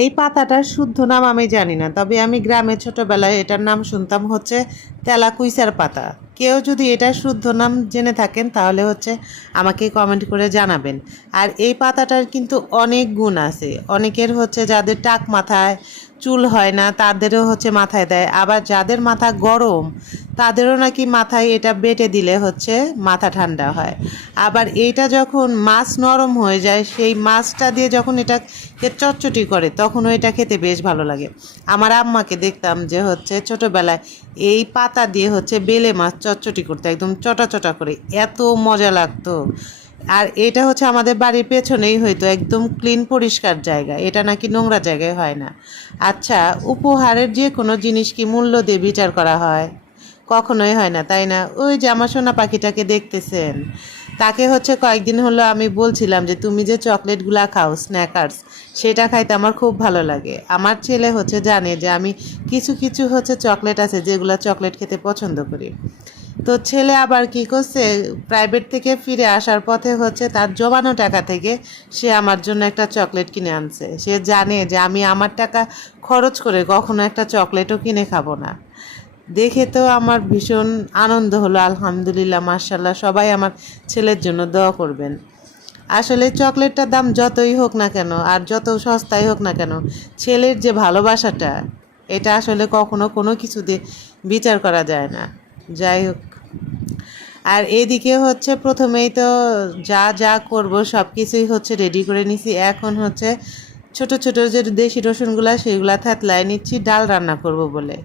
এই পাতাটার শুদ্ধ নাম আমি জানি না, তবে আমি গ্রামে ছোটবেলায় এটার নাম শুনতাম হচ্ছে তেলাকুইচার পাতা। কেউ যদি এটার শুদ্ধ নাম জেনে থাকেন তাহলে হচ্ছে আমাকে কমেন্ট করে জানাবেন। আর এই পাতাটার কিন্তু অনেক গুণ আছে। অনেকের হচ্ছে যাদের টাক মাথায় চুল হয় না তাদেরও হচ্ছে মাথায় দেয়, আবার যাদের মাথা গরম তাদেরও নাকি মাথায় এটা বেটে দিলে হচ্ছে মাথা ঠান্ডা হয়। আবার এইটা যখন মাছ নরম হয়ে যায় সেই মাছটা দিয়ে যখন এটাকে চটচটি করে তখনও এটা খেতে বেশ ভালো লাগে। আমার আম্মাকে দেখতাম যে হচ্ছে ছোটোবেলায় এই পাতা দিয়ে হচ্ছে বেলে মাছ চটচটি করতে একদম চটা চটা করে, এত মজা লাগতো। আর এটা হচ্ছে আমাদের বাড়ির পেছনেই হয়তো, একদম ক্লিন পরিষ্কার জায়গা, এটা নাকি নোংরা জায়গায় হয় না। আচ্ছা, উপহারের যে কোনো জিনিস কি মূল্য দিয়ে বিচার করা হয়? কখনোই হয় না, তাই না? ওই যে আমার সোনা পাখিটাকে দেখতেছেন, তাকে হচ্ছে কয়েকদিন হলো আমি বলছিলাম যে তুমি যে চকলেটগুলা খাও স্ন্যাকার্স, সেটা খাইতে আমার খুব ভালো লাগে। আমার ছেলে হচ্ছে জানে যে আমি কিছু কিছু হচ্ছে চকলেট আছে যেগুলো চকলেট খেতে পছন্দ করি। তো ছেলে আবার কি করছে, প্রাইভেট থেকে ফিরে আসার পথে হচ্ছে তার জমানো টাকা থেকে সে আমার জন্য একটা চকলেট কিনে আনছে। সে জানে যে আমি আমার টাকা খরচ করে কখনো একটা চকলেটও কিনে খাবো না। দেখে তো আমার ভীষণ আনন্দ হলো। আলহামদুলিল্লাহ, মাশাল্লাহ, সবাই আমার ছেলের জন্য দোয়া করবেন। আসলে চকলেটটার দাম যতই হোক না কেন আর যত সস্তাই হোক না কেন, ছেলের যে ভালোবাসাটা, এটা আসলে কখনো কোনো কিছু দিয়ে বিচার করা যায় না। যাই হোক, আর এদিকে হচ্ছে প্রথমেই তো যা যা করব সব কিছুই হচ্ছে রেডি করে নিছি। এখন হচ্ছে ছোট ছোট যে দেশি রসুনগুলা সেগুলা থেতলায় নিচ্ছি ডাল রান্না করব বলে।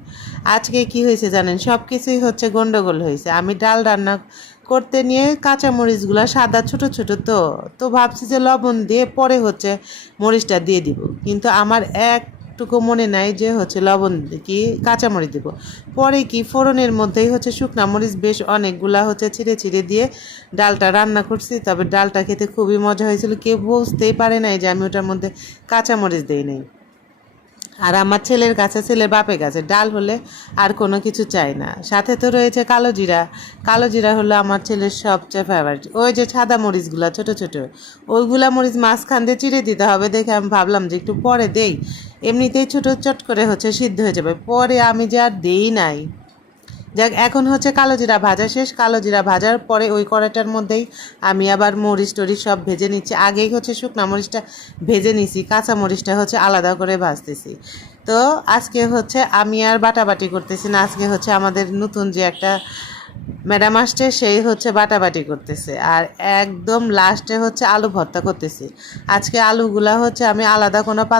আজকে কি হয়েছে জানেন, সব কিছুই হচ্ছে গন্ডগোল হয়েছে। আমি ডাল রান্না করতে নিয়ে কাঁচামরিচগুলো সাদা ছোট ছোট, তো ভাবছি যে লবণ দিয়ে পরে হচ্ছে মরিচটা দিয়ে দিব, কিন্তু আমার একটুকু মনে নাই যে হচ্ছে লবণ কি কাঁচামরিচ দিব। পরে কি ফোড়নের মধ্যেই হচ্ছে শুকনা মরিচ বেশ অনেকগুলা হচ্ছে ছিঁড়ে ছিঁড়ে দিয়ে ডালটা রান্না করছি। তবে ডালটা খেতে খুবই মজা হয়েছিল, কেউ বুঝতেই পারে নাই যে আমি ওটার মধ্যে কাঁচামরিচ দিই নাই। আর আমার ছেলের কাছে, ছেলের বাপের কাছে ডাল হলে আর কোনো কিছু চাই না। সাথে তো রয়েছে কালো জিরা। কালো জিরা হলো আমার ছেলের সবচেয়ে ফেভারিট। ওই যে সাদা মরিচগুলা ছোট ছোট, ওইগুলা মরিচ মাঝখান দিয়ে চিড়ে দিতে হবে দেখে আমি ভাবলাম যে একটু পরে দেই, এমনিতেই ছোটো চট করে হচ্ছে সিদ্ধ হয়ে যাবে। পরে আমি যে আর দেই নাই। যাক, এখন হচ্ছে কালো জিরা ভাজা শেষ। কালো জিরা ভাজার পরে ওই কড়াইটার মধ্যেই আমি আবার মরিচ টরিচ সব ভেজে নিচ্ছি। আগেই হচ্ছে শুকনা মরিচটা ভেজে নিছি, কাঁচা মরিচটা হচ্ছে আলাদা করে ভাজতেছি। তো আজকে হচ্ছে আমি আর বাটাবাটি করতেছি না, আজকে হচ্ছে আমাদের নতুন যে একটা ম্যাডাম আসছে সেই হচ্ছে বাটাবাটি করতেছে। আর একদম লাস্টে হচ্ছে আলু ভর্তা করতেছি। আজকে আলুগুলা হচ্ছে আমি আলাদা কোনো পাত্রে